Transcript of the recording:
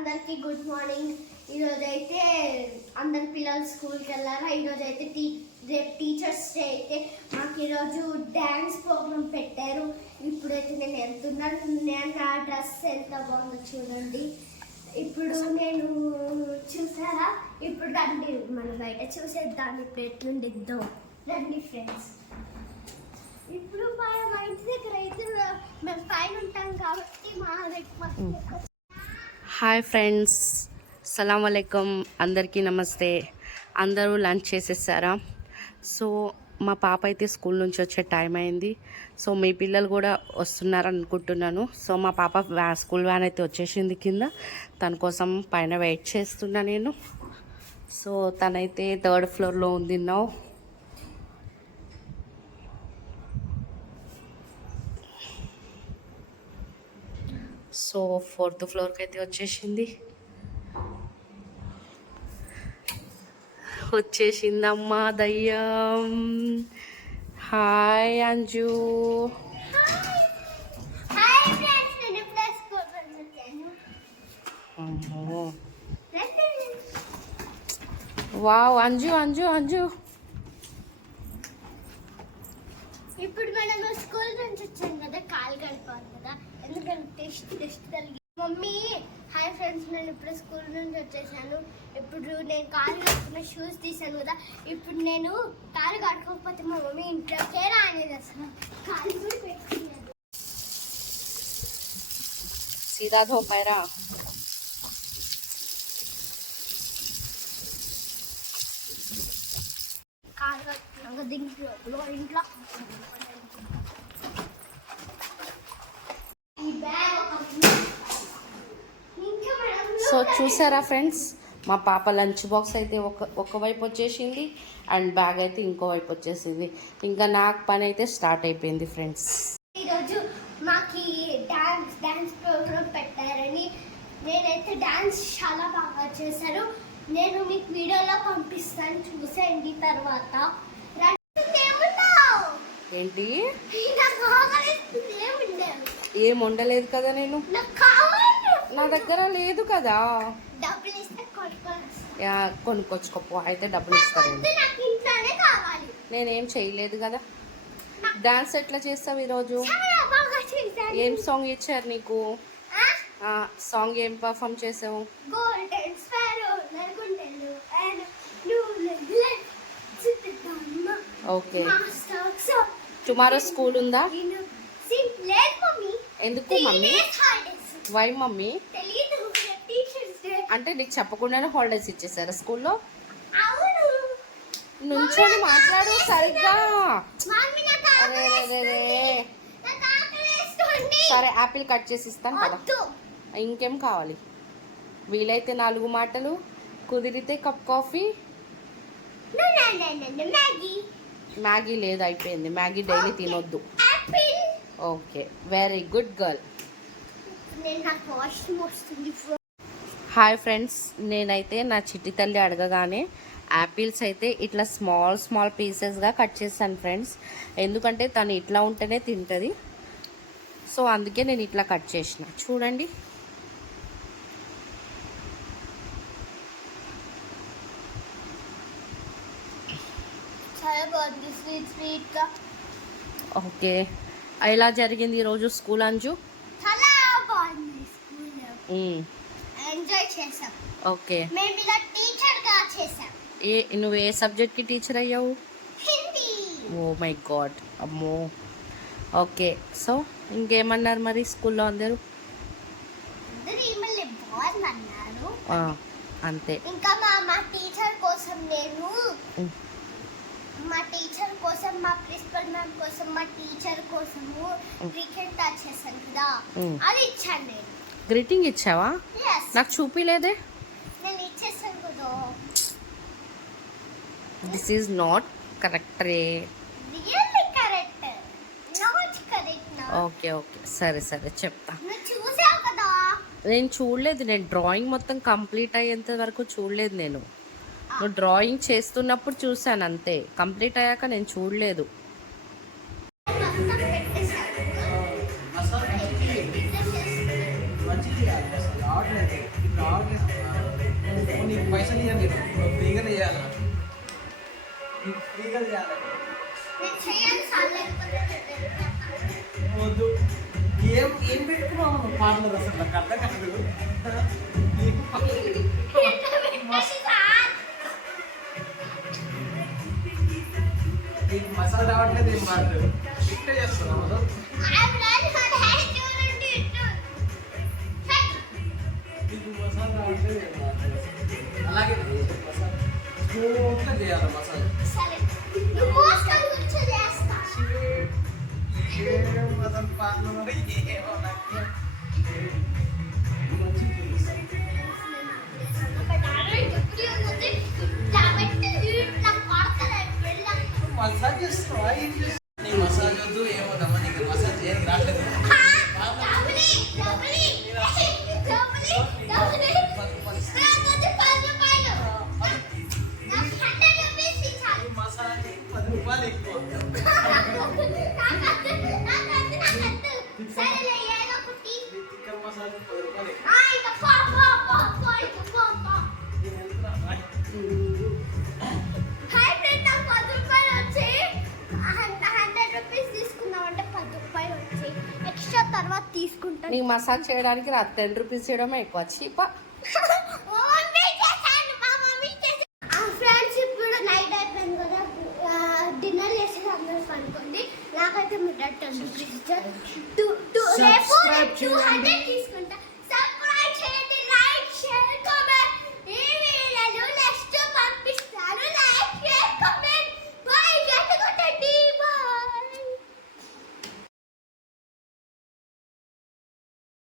అందరికీ good morning. ఈరోజు అయితే అందరి పిల్లలు స్కూల్కి వెళ్ళారా. ఈరోజు అయితే రేపు టీచర్స్ డే అయితే మాకు ఈరోజు డ్యాన్స్ ప్రోగ్రామ్ పెట్టారు. ఇప్పుడైతే నేను వెళ్తున్నాను. నేను నా డ్రెస్ ఎంత బాగుందో చూడండి. ఇప్పుడు నేను చూసారా, ఇప్పుడు రండి మనం బయట చూసేద్దాం. ఇప్పుడు ఎట్లుండిద్దాం రండి ఫ్రెండ్స్. ఇప్పుడు మా ఇంటి దగ్గర అయితే మేము పైన ఉంటాం కాబట్టి మా దగ్గర. హాయ్ ఫ్రెండ్స్, సలాం అలైకుం, అందరికీ నమస్తే. అందరూ లంచ్ చేసేసారా? సో మా పాప అయితే స్కూల్ నుంచి వచ్చే టైం అయింది. సో మీ పిల్లలు కూడా వస్తున్నారనుకుంటున్నాను. సో మా పాప స్కూల్ వ్యాన్ అయితే వచ్చేసింది కింద. తన కోసం పైన వెయిట్ చేస్తున్నా నేను. సో తనైతే 3rd ఫ్లోర్లో ఉంది నౌ. సో 4th ఫ్లోర్కి అయితే వచ్చేసిందమ్మా దయ్యం. హాయ్ అంజు. వావ్, అంజు అంజు అంజు. ఇప్పుడు మనం స్కూల్ నుంచి వచ్చాం కదా, కాలు గడిపాలి కదా, ఎందుకంటే టెస్ట్ కలిగి. మమ్మీ హాయ్ ఫ్రెండ్స్, నేను ఇప్పుడు స్కూల్ నుంచి వచ్చేసాను. ఇప్పుడు నేను కాలు కడుక్కున్న షూస్ తీసాను కదా. ఇప్పుడు నేను కాలు కడుకోకపోతే మా మమ్మీ ఇంట్లోకే రానేది. అసలు కాలు కూడా పెట్టుకున్నాను. సీదా ధో పైరా. కాలు కట్టుకున్నాక దీంట్లో ఇంట్లో సో చూసారా ఫ్రెండ్స్, మా పాప లంచ్ బాక్స్ అయితే ఒకవైపు వచ్చేసింది అండ్ బ్యాగ్ అయితే ఇంకో వైపు వచ్చేసింది. ఇంకా నాకు పని అయితే స్టార్ట్ అయిపోయింది ఫ్రెండ్స్. ఈరోజు మాకు డాన్స్ ప్రోగ్రామ్ పెట్టారని, నేనైతే డాన్స్ చాలా బాగా చేశాను. నేను మీకు వీడియోలో పంపిస్తాను, చూసేయండి. తర్వాత ఏంటి ఏం వండలేదు కదా నేను, నా దగ్గర లేదు కదా. కొనుక్కొచ్చుకోపో, అయితే డబ్బులు ఇస్తాను. నేనేం చేయలేదు కదా. డాన్స్ ఎట్లా చేస్తావు ఈరోజు? ఏం సాంగ్ ఇచ్చారు నీకు? సాంగ్ ఏం పర్ఫామ్ చేసావు? ఓకే. టుమారో స్కూల్ ఉందా? ఎందుకు మమ్మీ? Why mummy? అంటే నీకు చెప్పకుండానే హాలిడేస్ ఇచ్చేసారా స్కూల్లో? నుంచొని మాట్లాడు సరిగ్గా. సరే, యాపిల్ కట్ చేసి ఇస్తాను కదా. ఇంకేం కావాలి? వీలైతే 4 మాటలు, కుదిరితే కప్ కాఫీ. మ్యాగీ లేదు, అయిపోయింది. మ్యాగీ డైలీ తినొద్దు. Okay, very good girl. Hi friends, నేనైతే నా చిట్టి తల్లి అడగగానే యాపిల్స్ అయితే ఇట్లా స్మాల్ పీసెస్గా కట్ చేస్తాను ఫ్రెండ్స్. ఎందుకంటే తను ఇట్లా ఉంటేనే తింటుంది. సో అందుకే నేను ఇట్లా కట్ చేసిన. చూడండి, ఓకే. ఎలా జరిగింది ఈరోజు స్కూల్ అంజు? చాలా బాగుంది స్కూల్. ఎంజాయ్ చేసాం. ఓకే. మేము ఇలా టీచర్ గా చేసాం. నువ్వు ఏ సబ్జెక్ట్ కి టీచర్ అయ్యావు? హిందీ. ఓ మై గాడ్, అమ్మో. ఓకే, సో ఇంకేమన్నారు మరి స్కూల్లో అందరూ? అంతే. ఇంకా మా టీచర్ కోసం నేను మా ప్రిన్సిపల్ మ్యామ్ కోసం, మా టీచర్ కోసము క్రికెట్ టచ్ చేశాను కదా, అది ఇచ్చాను నేను. గ్రీటింగ్ ఇచ్చావా? నాకు చూపిలేదే. నేను ఇచ్చేసాను కదా. This is not correct ray. Really correct, not correct. Okay సరే చెప్తా. నువ్వు చూసావు కదా? నేను చూడలేదు. నేను డ్రాయింగ్ మొత్తం కంప్లీట్ అయ్యేంత వరకు చూడలేదు. నేను నువ్వు డ్రాయింగ్ చేస్తున్నప్పుడు చూసాను అంతే. కంప్లీట్ అయ్యాక నేను చూడలేదు. పైసలు ఇవ్వండి ఫ్రీగానే చేయాలి నీకు ఫ్రీగా చేయాలి నేను చేయను సార్, లేకపోతే పెట్టాను. వద్దు ఏం పెట్టుకున్నావు నువ్వు పార్లర్ అసలు నాకు అర్థం కాదు నీకు మసాలా రావట్లేదు ఏం మాట్లాడు ఇట్లా చేస్తున్నావు నీకు మసాలా రావట్లేదు ఏం మాట్లాడు అలాగే మసాలా స్మూత్గా చేయాలి మసాలా ఏం మసాలా పార్లర్ ఏమో నాకు మంచిగా తెలుసు. మసాజ్ చేస్తున్నావా ఏం చేస్తున్నావు నీ మసాజ్ వద్దు ఏమోదమ్మా నీకు మసాజ్ చేయడానికి రావట్లేదు మసాజ్ 10 రూపాయలు ఎక్కువ చికెన్ మసాజ్ 10 రూపాయలు ఎక్కువ నేను వెళ్తున్నా బాయ్. ఎక్స్ట్రా తర్వాత తీసుకుంటాను. నీకు మసాజ్ చేయడానికి రా 10 రూపీస్ చేయడమే ఎక్కువ చీపా. ఫ్రెండ్స్ ఇప్పుడు నైట్ అయిపోయింది కదా, డిన్నర్ చేసి అందరూ అనుకోండి. నాకైతే మీ 10 రూపీస్ రేపు 200